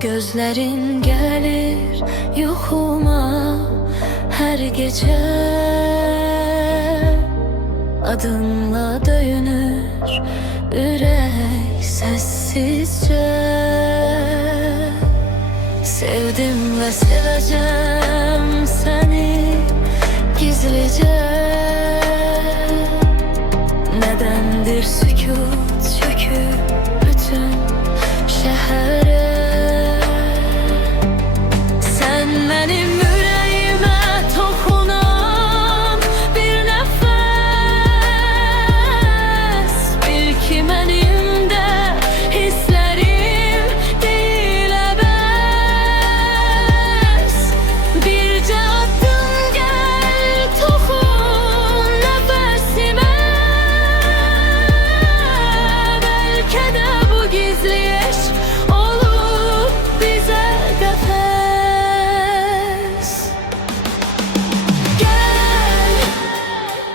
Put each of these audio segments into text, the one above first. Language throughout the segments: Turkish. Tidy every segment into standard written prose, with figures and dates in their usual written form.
Gözlerin gelir yuxuma her gece, adınla döyünür ürək sessizce. Sevdim ve seveceğim seni gizlice. Nedendir sükut çöküp bütün şehre? Sen benim yüreğime dokunan bir nefes. Bil ki benim de hislerim değil ebes. Birce adım gel dokun nefesime. Belki de bu gizli eşk olur bize kafes. Gel,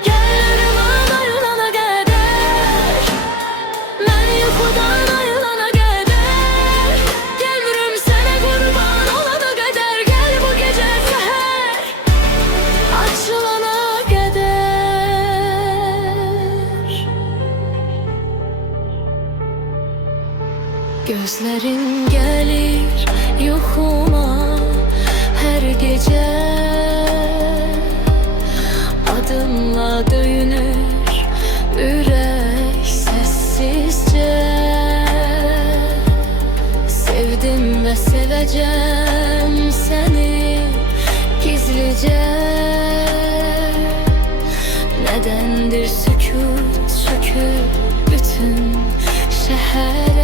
gel yanıma ayrılana kadar, ben yuxudan ayrılana kadar, gelmirim sana kurban olana kadar. Gel bu gece seher açılana kadar. Gözlerin gelir yuxuma her gece, adımla döyünür ürək sessizce. Sevdim ve seveceğim seni gizlice. Nedendir sükut çöküp bütün şehre?